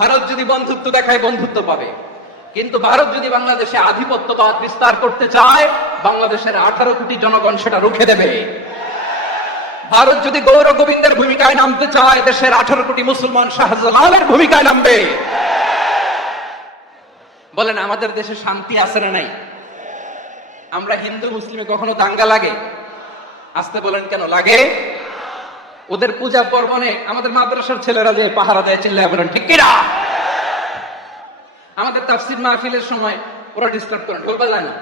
ভারত যদি বন্ধুত্ব দেখায় বন্ধুত্ব পাবে, কিন্তু ভারত যদি বাংলাদেশে আধিপত্যবাদ বিস্তার করতে চায়, বাংলাদেশের 18 কোটি জনগণ সেটা রুখে দেবে। ভারত যদি গৌর গোবিন্দের ভূমিকায় নামতে চায়, দেশের 18 কোটি মুসলমান শাহজালালের ভূমিকায় নামবে। বলেন, আমাদের দেশে শান্তি আছে না নাই? আমরা হিন্দু মুসলিমে কখনো দাঙ্গা লাগে? আসতে বলেন, কেন লাগে? ওদের পূজা পর্বণে আমাদের মাদ্রাসার ছেলেরা যে পাহারা দেয়, চিল্লায় বলেন ঠিক কিনা? আমাদের তাফসীর মাহফিলের সময় ওরা ডিস্টার্ব করেন, ঢোল বাজায় না।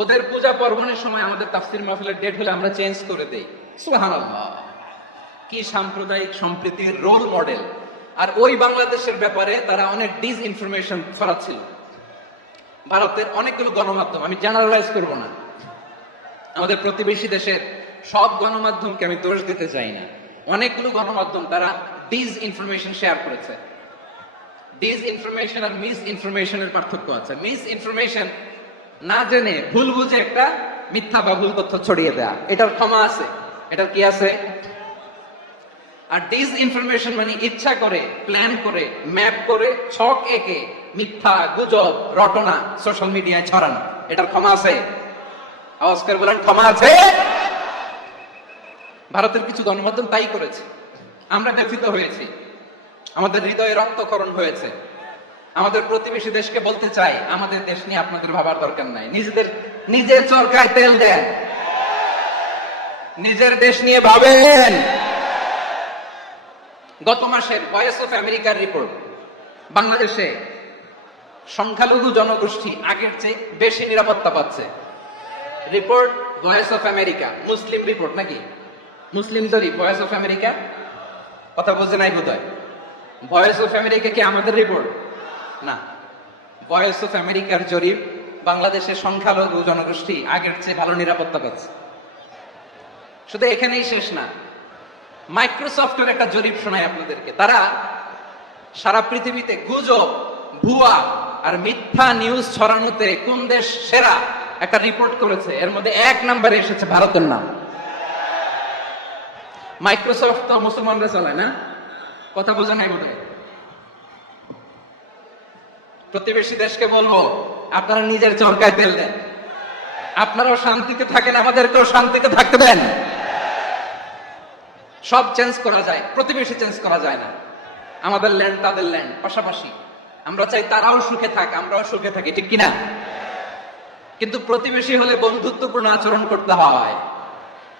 ওদের পূজা পর্বণের সময় আমাদের তাফসীর মাহফিলের ডেট হলে আমরা চেঞ্জ করে দেই। সুবহানাল্লাহ, কি সাম্প্রদায়িক সম্প্রীতির রোল মডেল! আর ওই বাংলাদেশের ব্যাপারে তারা অনেক ডিসইনফরমেশন ছড়াচ্ছিল। ভারতের অনেকগুলো গণমাধ্যম, আমি জেনারেলাইজ করব না, আমাদের প্রতিবেশী দেশের সব গণমাধ্যমকে আমি দোষ দিতে চাই না, অনেকগুলো গণমাধ্যম তারা ডিসইনফরমেশন শেয়ার করেছে। ডিসইনফরমেশন আর মিস ইনফরমেশনের পার্থক্য আছে। মিস ইনফরমেশন না জেনে ভুল বুঝে একটা মিথ্যা বা ভুল তথ্য ছড়িয়ে দেয়া, এটার ক্ষমা আছে, এটার কি আছে? আর ডিসইনফরমেশন মানে ইচ্ছা করে, প্ল্যান করে, ম্যাপ করে, ছক এঁকে মিথ্যা, গুজব, রটনা সোশ্যাল মিডিয়ায় ছড়ানো, এটার ক্ষমা আছে? আওয়াজ করে বলেন, ক্ষমা আছে? ভারতের কিছু গণমাধ্যম তাই করেছে, আমরা ব্যথিত হয়েছি, আমাদের হৃদয়ে রক্তক্ষরণ হয়েছে। আমাদের প্রতিবেশী দেশকে বলতে চাই, আমাদের দেশ নিয়ে আপনাদের ভাবার দরকার নাই, নিজের চরকায় তেল দেন, নিজের দেশ নিয়ে ভাবেন। গত মাসের ভয়েস অফ আমেরিকার রিপোর্ট, বাংলাদেশে সংখ্যালঘু জনগোষ্ঠী আগের চেয়ে বেশি নিরাপত্তা পাচ্ছে। Report voice of America, Muslim report নাকি? মুসলিম জরিপ, ভয়েস অফ আমেরিকা। কথা বুঝে নাই বোধহয়। ভয়েস অফ আমেরিকা কি আমাদের রিপোর্ট? না, ভয়েস অফ আমেরিকার জরিপ, বাংলাদেশের সংখ্যালঘু জনগোষ্ঠী আগের চেয়ে ভালো নিরাপত্তা পাচ্ছে। শুধু এখানেই শেষ না, মাইক্রোসফটের একটা জরিপ শোনায় আপনাদেরকে। তারা সারা পৃথিবীতে গুজব, ভুয়া আর মিথ্যা নিউজ ছড়ানোতে কোন দেশ সেরা একটা রিপোর্ট করেছে, এর মধ্যে 1 নম্বরে এসেছে ভারতের নাম। মাইক্রোসফট তো মুসলমানরা চালায় না? কথা বোঝা নাই বোধহয়। প্রতিবেশী দেশকে বলবো, আপনারা নিজের চরকায় তেল দেন, আপনারাও শান্তিতে থাকেন, আমাদেরকেও শান্তিতে থাকতে দেন। সব চেঞ্জ করা যায়, প্রতিবেশী চেঞ্জ করা যায় না। আমাদের ল্যান্ড তাদের ল্যান্ড, পাশাপাশি। আমরা চাই তারাও সুখে থাক, আমরাও সুখে থাকি, ঠিক কিনা? কিন্তু প্রতিবেশী হলে বন্ধুত্বপূর্ণ আচরণ করতে হয়।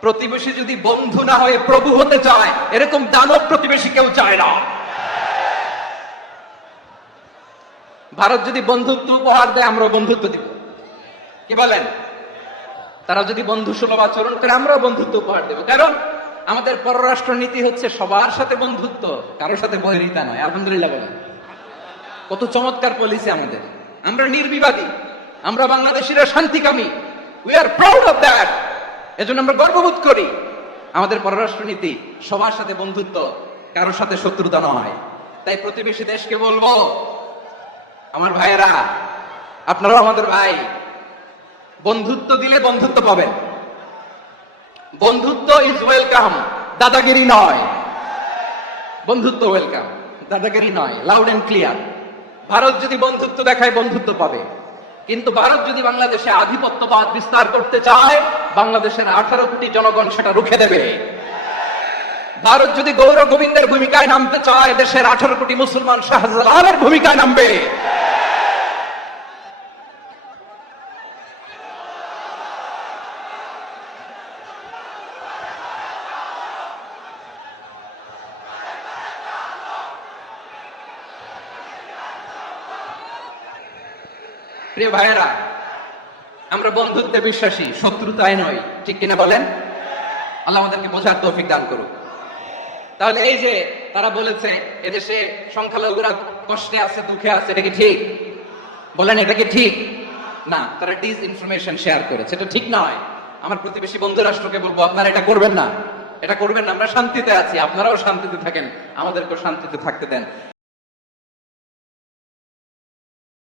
প্রতিবেশী যদি বন্ধু না হয়ে প্রভু হতে চায়, এরকম দানব প্রতিবেশী কেউ চায় না। ভারত যদি বন্ধুত্ব উপহার দেয়, আমরা বন্ধুত্ব দিব, কি বলেন? তারা যদি বন্ধু সুলভ আচরণ করে, আমরাও বন্ধুত্ব উপহার দেব। কারণ আমাদের পররাষ্ট্র নীতি হচ্ছে সবার সাথে বন্ধুত্ব, কারোর সাথে বৈরিতা নয়। আলহামদুলিল্লাহ বলেন, কত চমৎকার পলিসি আমাদের। আমরা নির্বিবাদী, আমরা বাংলাদেশিরা শান্তিকামী, we are proud of that. এজন্য আমরা গর্ববোধ করি। আমাদের পররাষ্ট্র নীতি সবার সাথে বন্ধুত্ব, কারোর সাথে শত্রুতা নয়। তাই প্রতিবেশী দেশকে বলবো, আমার ভাইয়েরা, আপনারাও আমাদের ভাই, বন্ধুত্ব দিলে বন্ধুত্ব পাবেন। বন্ধুত্ব ইজ ওয়েলকাম, দাদাগিরি নয়। বন্ধুত্ব ওয়েলকাম, দাদাগিরি নয়। Loud and clear. ভারত যদি বন্ধুত্ব দেখায় বন্ধুত্ব পাবে, কিন্তু ভারত যদি বাংলাদেশে আধিপত্যবাদ বিস্তার করতে চায়, বাংলাদেশের 18 কোটি জনগণ সেটা রুখে দেবে। ভারত যদি গৌর গোবিন্দের ভূমিকায় নামতে চায়, দেশের 18 কোটি মুসলমান শাহজালালের ভূমিকায় নামবে। প্রিয় ভাইয়েরা, আমরা বন্ধুত্বে বিশ্বাসী, শত্রুতায় নয়, ঠিক কিনা বলেন? আল্লাহ আমাদেরকে বোঝার তৌফিক দান করুক। তাহলে এই যে তারা বলেছে এদেশে সংখ্যালঘুরা কষ্টে আছে, দুঃখে আছে, এটা কি ঠিক? বলেন, এটা কি ঠিক? না, তারা ডিসইনফরমেশন শেয়ার করেছে, এটা ঠিক নয়। আমার প্রতিবেশী বন্ধু রাষ্ট্রকে বলবো, আপনারা এটা করবেন না, এটা করবেন না। আমরা শান্তিতে আছি, আপনারাও শান্তিতে থাকেন, আমাদেরকেও শান্তিতে থাকতে দেন।